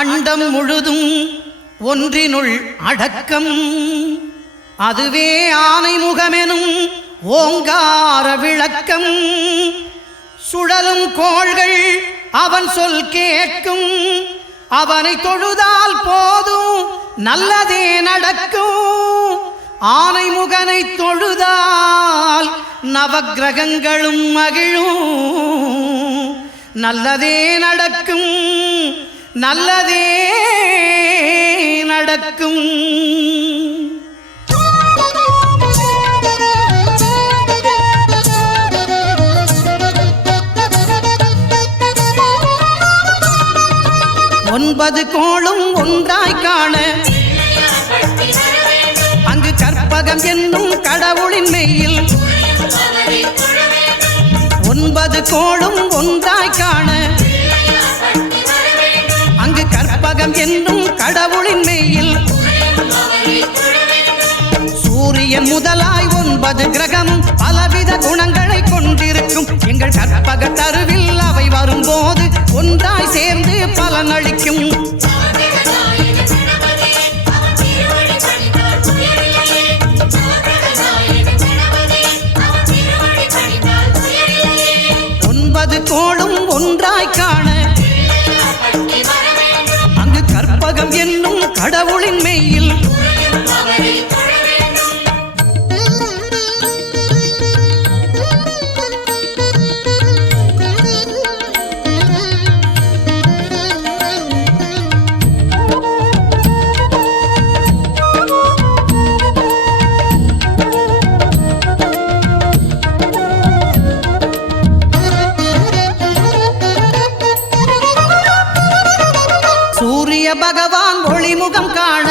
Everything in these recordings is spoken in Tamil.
அண்டம் முழுதும் ஒன்றினுள் அடக்கம். அதுவே ஆனை முகமெனும் ஓங்கார விளக்கம். சுழலும் கோள்கள் அவன் சொல் கேட்கும். அவனை தொழுதால் போதும் நல்லதே நடக்கும். ஆனை முகனை தொழுதால் நவக்கிரகங்களும் மகிழும். நல்லதே நடக்கும், நல்லதே நடக்கும். ஒன்பது கோளும் ஒன்றாய் காண அங்கு கற்பகம் என்னும் கடவுளின் மெய்யில். ஒன்பது கோளும் ஒன்றாய் காண அங்கு கற்பகம் என்னும் கடவுளின் மெய்யில். சூரியன் முதலாய் 9 கிரகமும் பலவித குணங்களை கொண்டிருக்கும். எங்கள் கற்பக தருவில் அவை வரும்போது ஒன்றாய் சேர்ந்து பலனளிக்கும். ஒன்பது கோளும் ஒன்றாய் காண அங்கு கற்பகம் என்னும் கடவுளின் மெய்யில். பகவான் ஒளிமுகம் காண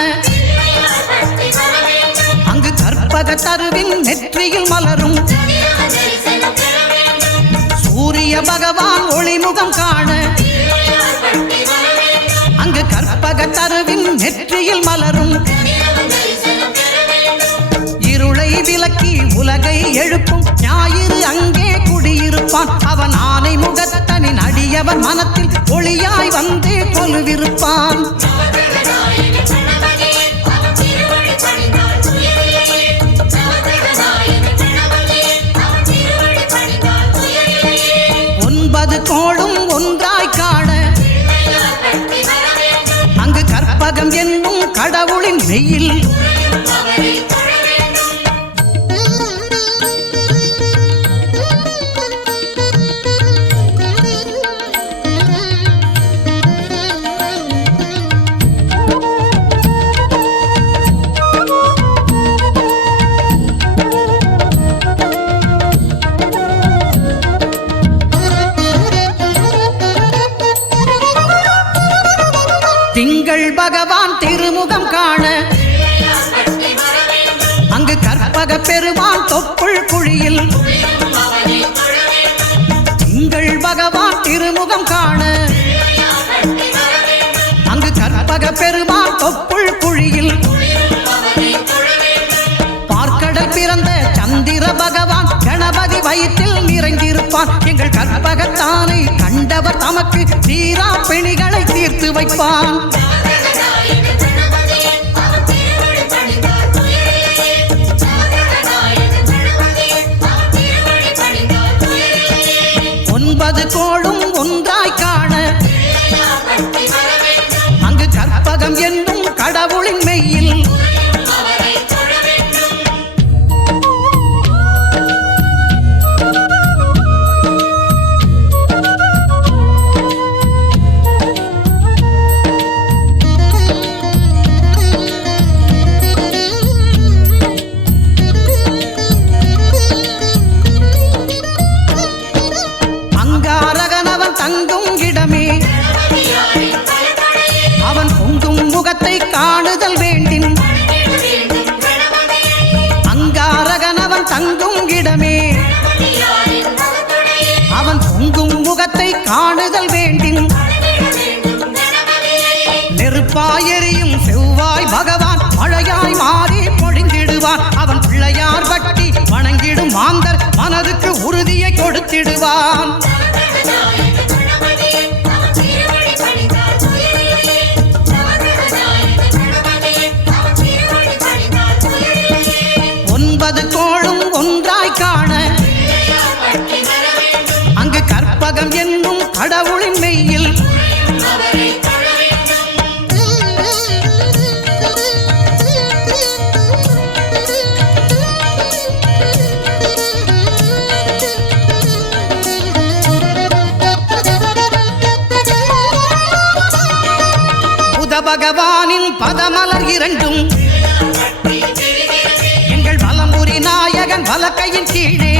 அங்கு கற்பக தருவின் நெற்றியில் மலரும். சூரிய பகவான் ஒளிமுகம் காண அங்கு கற்பக தருவின் நெற்றியில் மலரும். இருளை விலக்கி உலகை எழுப்பும் ஞாயிறு அங்கே குடியிருப்பான். அவன் ஆனை முகத்தனின் அடியவன் மனத்தில் ஒளியாய் வந்து கொலுவிருப்பான். ஒன்பது கோளும் ஒன்றாய் காண அங்கு கற்பகம் என்னும் கடவுளின் மெய்யில். திங்கள் பகவான் திருமுகம் காண அங்கு கற்பக பெருமான் தொப்புள் குழியில். திங்கள் பகவான் திருமுகம் காண அங்கு கற்பக பெருமான் தொப்புள் குழியில். பார்க்கடல் பிறந்த சந்திர பகவான் கணபதி வயிற்றில் நிறைந்திருப்பான். எங்கள் கற்பகத்தானை கண்டவர் தமக்கு தீரா பிணிகளை தீர்த்து வைப்பான். ஒன்பது கோளும் ஒன்றாய் காண அங்கு கற்பகம் என்னும் கடவுளின் மெய்யில். தங்கும் இடமே அவன் பொங்கும் முகத்தை காணுதல் வேண்டின். அங்காரகனவன் தங்கும் இடமே அவன் பொங்கும் முகத்தை காணுதல் வேண்டின். நெருப்பாய் எரியும் செவ்வாய் பகவான் மழையாய் மாறி பொழிந்திடுவான். அவன் பிள்ளையார் பட்டி வணங்கிடும் மாந்தர் மனதுக்கு உறுதியை கொடுத்திடுவான். பதமலர் இரண்டும் எங்கள் வலம்புரி நாயகன் வலக்கையின் கீழே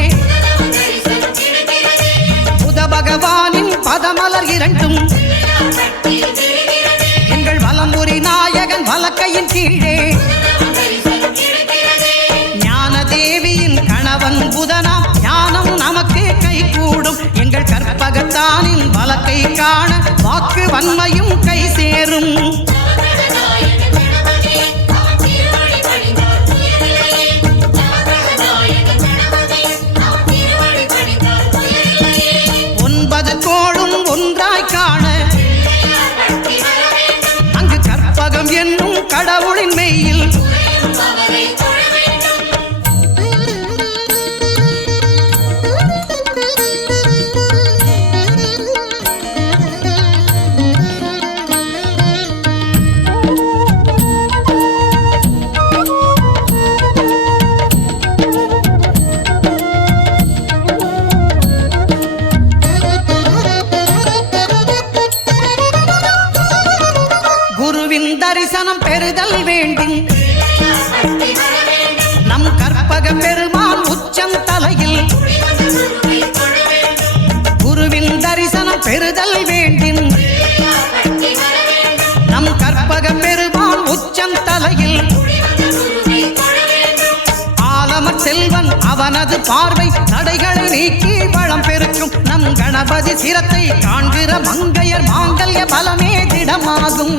புத பகவானின் பதமலர் இரண்டும் எங்கள் வலம்புரி நாயகன் வலக்கையின் கீழே ஞான தேவியின் கணவன் புதனாம் ஞானம் நமக்கு கைகூடும் எங்கள் கற்பகத்தானின் வலக்கை காண வாக்கு வன்மையும் கை சேரும் ஒன்பது கோளும் ஒன்றாய் காண அங்கு கற்பகம் என்னும் கடவுளின் மெய்யில் தரிசனம் பெறுதல் வேண்டும் நம் கற்பக பெருமான் உச்சம் தலையில் குருவின் தரிசனம் பெறுதல் வேண்டும் நம் கற்பக பெருமான் உச்சம் தலையில் ஆலமர் செல்வன் அவனது பார்வை தடைகளை நீக்கி வளம் பெருக்கும் நம் கணபதி சிரத்தை காண்கிற மங்கையர் மாங்கல்ய பலமே திடமாகும்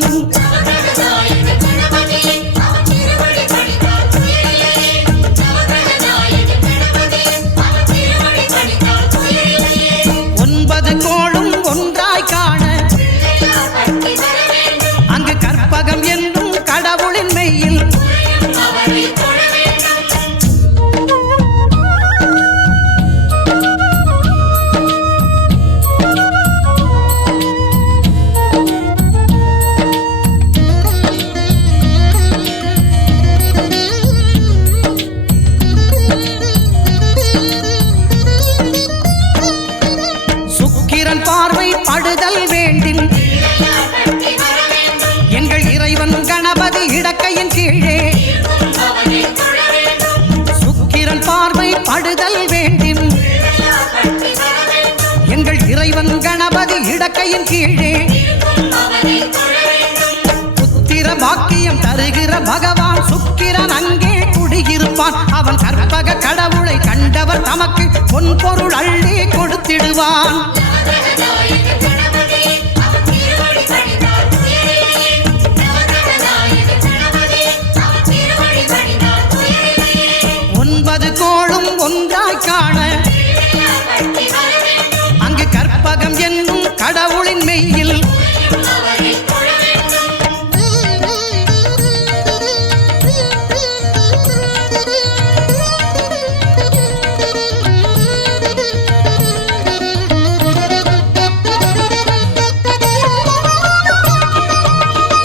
ஒன்பது கோளும் ஒன்றாய் காண அங்கு கற்பகம் என்னும் கடவுளின் மெய்யில் பார்வை படுதல் வேண்டும் எங்கள் இறைவன் கணபதி இடக்கையின் கீழே சுக்கிரன் பார்வை படுதல் வேண்டும் எங்கள் இறைவன் கணபதி இடக்கையின் கீழே புத்திர பாக்கியம் தருகிற பகவான் சுக்கிரன் அங்கே குடியிருப்பான் அவன் கற்பக கடவுளை கண்டவர் தமக்கு பொன் பொருள் அள்ளி கொடுத்திடுவான் ஒன்பது கோளும் ஒன்றாய் காண அங்கு கற்பகம் என்னும் கடவுளின் மெய்யில்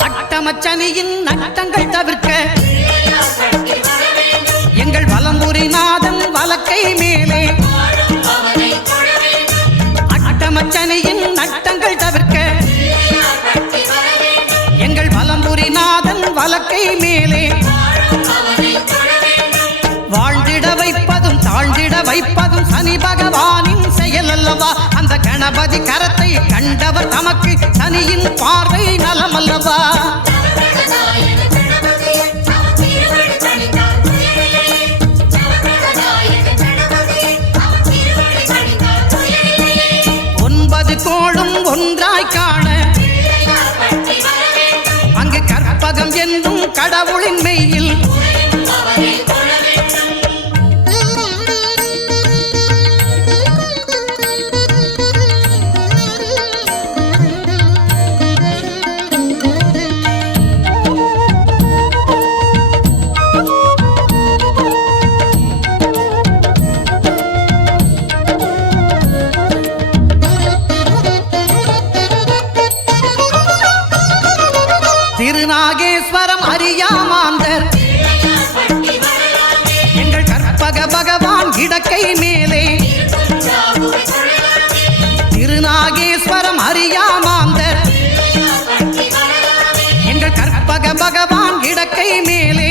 அட்டமச்சனியின் நட்டங்கள் தவிர்க்க எங்கள் வலம்புரி நாதன் வலக்கை மேலே அட்டமச்சனியின் நட்டங்கள் தவிர்க்க எங்கள் வலம்புரி நாதன் வலக்கை மேலே வாழ்ந்திட வைப்பதும் தாழ்ந்திட வைப்பதும் சனி பகவானின் செயல் அல்லவா அந்த கணபதி கரத்தை கண்டவர் தமக்கு சனியின் பார்வை நலம் அல்லவா ஒன்பது கோளும் ஒன்றாய் காண அங்கு கற்பகம் என்னும் கடவுளின் மெய்யில் திருநாகேஸ்வரம் அறியாமாந்தர் எங்கள் கற்பக பகவான் இடக்கை மேலே திருநாகேஸ்வரம் அறியாமாந்தர் எங்கள் கற்பக பகவான் கிடக்கை மேலே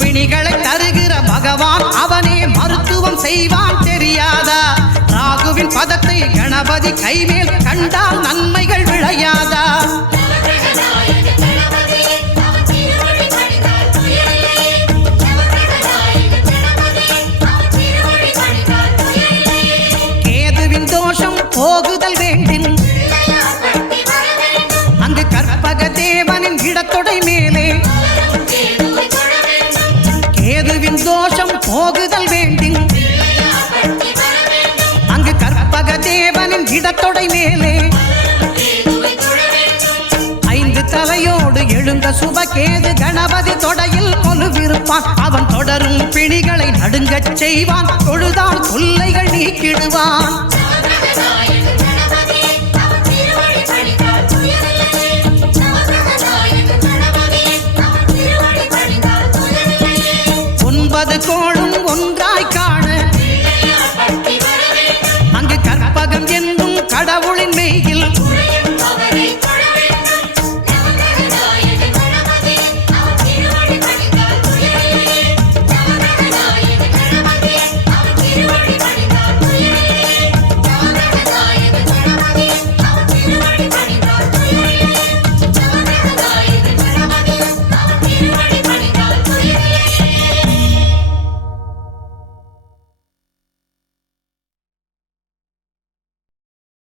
பிணிகளை தருகிற பகவான் அவனே மருத்துவம் செய்வான் தெரியாதா ராகுவின் பதத்தை கணபதி கைமேல் கண்டால் நன்மைகள் விளையாதா கேதுவின் தோஷம் போகுதல் வேண்டின் அங்கு கற்பக தேவனின் இடத்தொடை மேலே கேதுவின் தோஷம் போகுதல் வேண்டின் அங்கு கற்பக தேவனின் இடத்தொடை மேலே 5 தலையோடு எழுந்த சுபகேது கணபதி தொடையில் கொலுவிருப்பான் அவன் தொடரும் பிணிகளை நடுங்கச் செய்வான் தொழுதால் தொல்லைகள் நீக்கிடுவான் கோடி